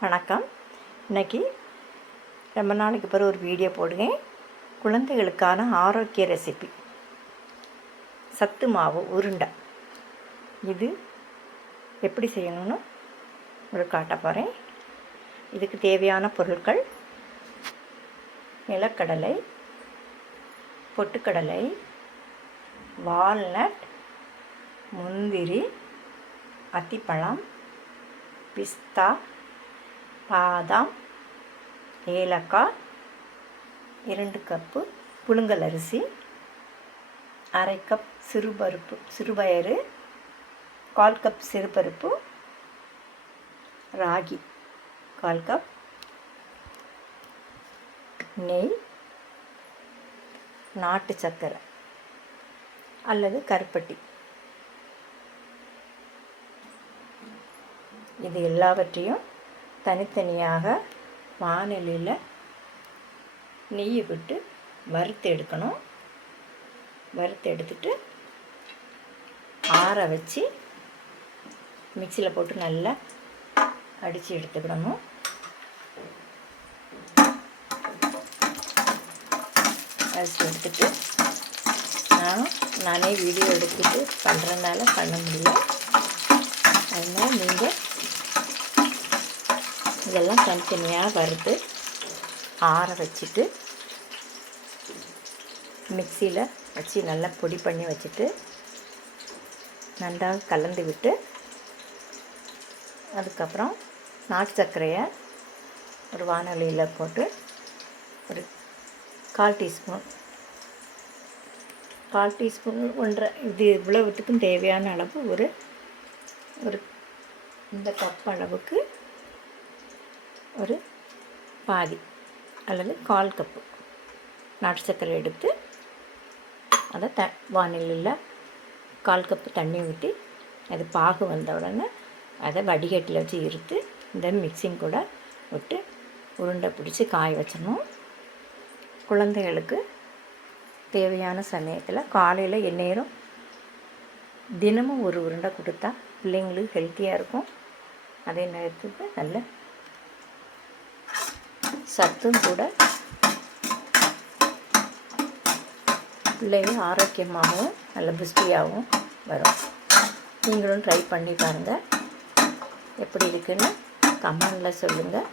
வணக்கம். இன்றைக்கி ரொம்ப நாளைக்கு பிறகு ஒரு வீடியோ போடுவேன். குழந்தைகளுக்கான ஆரோக்கிய ரெசிபி சத்து மாவு உருண்டை. இது எப்படி செய்யணும்னு ஒரு காட்ட போகிறேன். இதுக்கு தேவையான பொருட்கள்: நிலக்கடலை, பொட்டுக்கடலை, வால்நட், முந்திரி, அத்திப்பழம், பிஸ்தா, பாதாம், ஏலக்காய், 2 கப்பு புழுங்கல் அரிசி, அரை கப் சிறுபயறு, 1/4 கப் சிறுபருப்பு, ராகி 1/4 கப், நெய், நாட்டு சர்க்கரை அல்லது கருப்பட்டி. இது எல்லாவற்றையும் தனித்தனியாக வாணலியில் நெய் விட்டு வறுத்து எடுக்கணும். வறுத்து எடுத்துட்டு ஆற வச்சு மிக்சியில் போட்டு நல்லா அடித்து எடுத்துக்கிடணும். அடித்து எடுத்துட்டு நானே வீடியோ எடுத்துட்டு பண்ணுறதுனால பண்ண முடியல. அதனால் நீங்கள் இதெல்லாம் தனித்தனியாக வறுத்து ஆற வச்சுட்டு மிக்சியில் வச்சு நல்லா பொடி பண்ணி வச்சுட்டு நன்றாக கலந்து விட்டு, அதுக்கப்புறம் நாட்டு சர்க்கரையை ஒரு வாணலியில் போட்டு ஒரு 1/4 டீஸ்பூன் இது இவ்வளவுத்துக்கும் தேவையான அளவு ஒரு இந்த கப் அளவுக்கு ஒரு பாதி அல்லது 1/4 கப்பு நாட்டு சர்க்கரை எடுத்து அதை வாணலியில் 1/4 கப்பு தண்ணி ஊற்றி அது பாகு வந்த உடனே அதை வடிகட்டில் வச்சு இருத்து இந்த மிக்சிங் கூட விட்டு உருண்டை பிடிச்சி காய வச்சிடணும். குழந்தைகளுக்கு தேவையான சமயத்தில் காலையில் எந்நேரம் தினமும் ஒரு உருண்டை கொடுத்தா பிள்ளைங்களுக்கு ஹெல்த்தியாக இருக்கும். அதே நேரத்துக்கு நல்ல சத்தும் கூட, பிள்ளைங்க ஆரோக்கியமாகவும் நல்ல புஷ்டியாகவும் வரும். நீங்களும் ட்ரை பண்ணி பாருங்கள். எப்படி இருக்குன்னு கமெண்டில் சொல்லுங்கள்.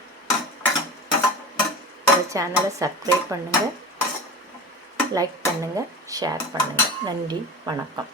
இந்த சேனலை சப்ஸ்கிரைப் பண்ணுங்கள், லைக் பண்ணுங்கள், ஷேர் பண்ணுங்கள். நன்றி, வணக்கம்.